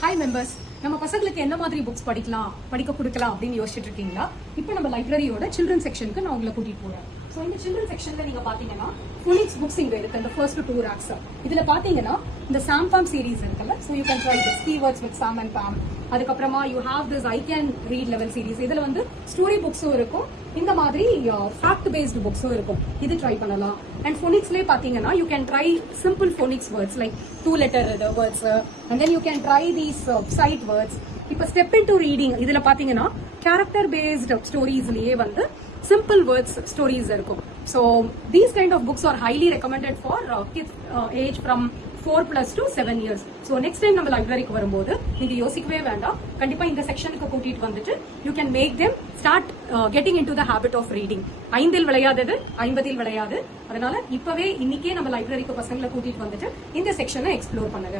Hi members, நம்ம பசங்களுக்கு என்ன மாதிரி புக்ஸ் படிக்க கொடுக்கலாம் அப்படின்னு யோசிச்சுட்டு இருக்கீங்களா? இப்போ நம்ம லைப்ரரியோட சில்ட்ரன் செக்ஷனுக்கு நான் உங்களை கூட்டிட்டு போறேன். ஸோ இந்த சில்ட்ரன் செக்ஷன்ல நீங்க பாத்தீங்கன்னா ஃபோனிக்ஸ் புக்ஸ் இங்க இருக்கு. இந்த ஃபர்ஸ்ட் 2 ரேக்ஸ் இதுல பாத்தீங்கன்னா இந்த சாம் பாம் சீரீஸ் இருக்குல்ல. So you can try this keywords with Sam and Pam. அதுக்கப்புறமா you have this I can read level series. இதுல வந்து ஸ்டோரி புக்ஸும் இருக்கும், இந்த மாதிரி ஃபேக்ட் பேஸ்டு புக்ஸும் இருக்கும். இது ட்ரை பண்ணலாம். அண்ட் ஃபோனிக்ஸ்லேயே பாத்தீங்கன்னா you can try simple phonics words like 2 letter words and then you can try these sight words. இப்போ ஸ்டெப் இன் டு ரீடிங் இதுல பாத்தீங்கன்னா கேரக்டர் பேஸ்டு ஸ்டோரிஸ்லயே வந்து simple words stories இருக்கும். So these kind of books are highly recommended for kids age from 4+ to 7 years. So next time நம்ம லைப்ரரிக்கு வரும்போது நீங்க யோசிக்கவே வேண்டாம், கண்டிப்பா இந்த செக்ஷனுக்கு கூட்டிட்டு வந்துட்டு you can make them start getting into the habit of reading. 5இல் விளையாதது 50இல் விளையாது. அதனால இப்பவே இன்னைக்கே நம்ம லைப்ரரிக்கு பசங்களை கூட்டிட்டு வந்துட்டு இந்த செக்ஷனை எக்ஸ்ப்ளோர் பண்ணுங்க.